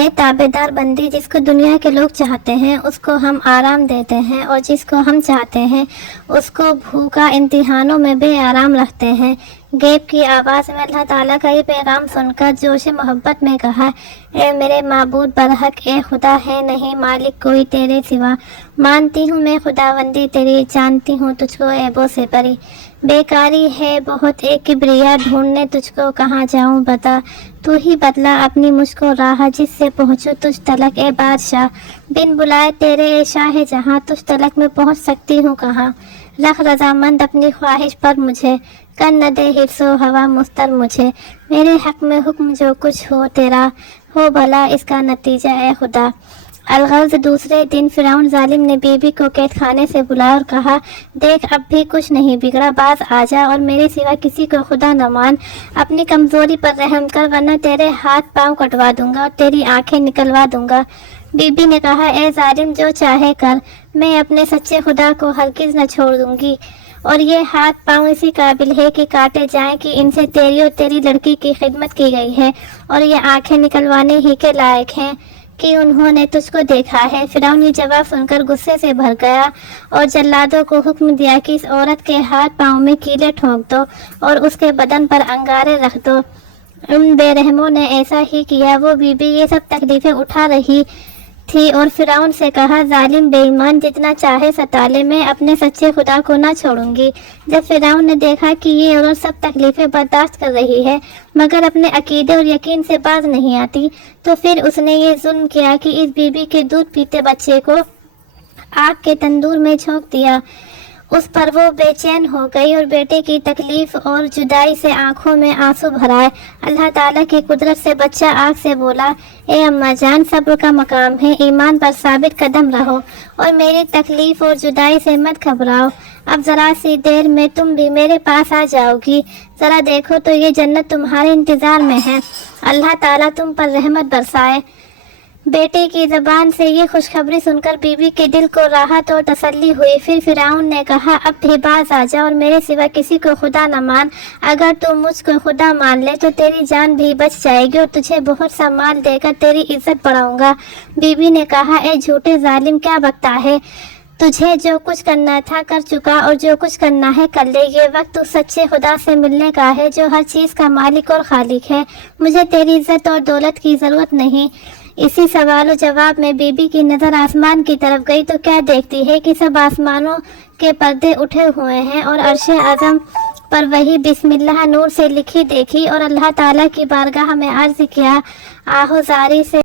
اے تابعدار بندی، جس کو دنیا کے لوگ چاہتے ہیں اس کو ہم آرام دیتے ہیں، اور جس کو ہم چاہتے ہیں اس کو بھوکا امتحانوں میں بے آرام رکھتے ہیں۔ غیب کی آواز میں اللہ تعالیٰ کا یہ پیغام سن کر جوش محبت میں کہا، اے میرے معبود برحق، اے خدا ہے نہیں مالک کوئی تیرے سوا، مانتی ہوں میں خداوندی تیری، جانتی ہوں تجھ کو عیبوں سے بری، بیکاری ہے بہت ایک کبریا، ڈھونڈنے تجھ کو کہاں جاؤں بتا، تو ہی بدلا اپنی مجھ کو راہ، جس سے پہنچو تجھ تلک اے بادشاہ، بن بلائے تیرے اے شاہ جہاں، تجھ تلک میں پہنچ سکتی ہوں کہاں، رکھ رضامند اپنی خواہش پر مجھے، کر نہ دے حرص و ہوا مستر مجھے، میرے حق میں حکم جو کچھ ہو تیرا، ہو بھلا اس کا نتیجہ اے خدا۔ الغرض دوسرے دن فرعون ظالم نے بی بی کو قید خانے سے بلایا اور کہا، دیکھ اب بھی کچھ نہیں بگڑا، باز آ جا اور میرے سوا کسی کو خدا نہ مان، اپنی کمزوری پر رحم کر ورنہ تیرے ہاتھ پاؤں کٹوا دوں گا اور تیری آنکھیں نکلوا دوں گا۔ بی بی نے کہا، اے ظالم جو چاہے کر، میں اپنے سچے خدا کو ہرگز نہ چھوڑ دوں گی، اور یہ ہاتھ پاؤں اسی قابل ہے کہ کاٹے جائیں کہ ان سے تیری اور تیری لڑکی کی خدمت کی گئی ہے، اور یہ آنکھیں نکلوانے ہی کے لائق ہیں کہ انہوں نے تجھ کو دیکھا ہے۔ فرعون یہ جواب سن کر غصے سے بھر گیا اور جلادوں کو حکم دیا کہ اس عورت کے ہاتھ پاؤں میں کیلیں ٹھونک دو اور اس کے بدن پر انگارے رکھ دو۔ ان بے رحموں نے ایسا ہی کیا۔ وہ بی بی یہ سب تکلیفیں اٹھا رہی تھی اور فرعون سے کہا، ظالم بے ایمان، جتنا چاہے ستا لے، میں اپنے سچے خدا کو نہ چھوڑوں گی۔ جب فرعون نے دیکھا کہ یہ عورت سب تکلیفیں برداشت کر رہی ہے مگر اپنے عقیدے اور یقین سے باز نہیں آتی، تو پھر اس نے یہ ظلم کیا کہ اس بی بی کے دودھ پیتے بچے کو آگ کے تندور میں جھونک دیا۔ اس پر وہ بے چین ہو گئی اور بیٹے کی تکلیف اور جدائی سے آنکھوں میں آنسو بھرائے۔ اللہ تعالیٰ کی قدرت سے بچہ آگ سے بولا، اے اماں جان، صبر کا مقام ہے، ایمان پر ثابت قدم رہو اور میری تکلیف اور جدائی سے مت گھبراؤ۔ اب ذرا سی دیر میں تم بھی میرے پاس آ جاؤ گی، ذرا دیکھو تو یہ جنت تمہارے انتظار میں ہے، اللہ تعالیٰ تم پر رحمت برسائے۔ بیٹے کی زبان سے یہ خوشخبری سن کر بی بی کے دل کو راحت اور تسلی ہوئی۔ پھر فرعون نے کہا، اب بھی باز آ جا اور میرے سوا کسی کو خدا نہ مان، اگر تو مجھ کو خدا مان لے تو تیری جان بھی بچ جائے گی اور تجھے بہت سا مال دے کر تیری عزت بڑھاؤں گا۔ بی بی نے کہا، اے جھوٹے ظالم، کیا بکتا ہے، تجھے جو کچھ کرنا تھا کر چکا اور جو کچھ کرنا ہے کر لے، یہ وقت اس سچے خدا سے ملنے کا ہے جو ہر چیز کا مالک اور خالق ہے، مجھے تیری عزت اور دولت کی ضرورت نہیں۔ اسی سوال و جواب میں بی بی کی نظر آسمان کی طرف گئی تو کیا دیکھتی ہے کہ سب آسمانوں کے پردے اٹھے ہوئے ہیں اور عرش اعظم پر وہی بسم اللہ نور سے لکھی دیکھی، اور اللہ تعالیٰ کی بارگاہ میں عرض کیا، آہو زاری سے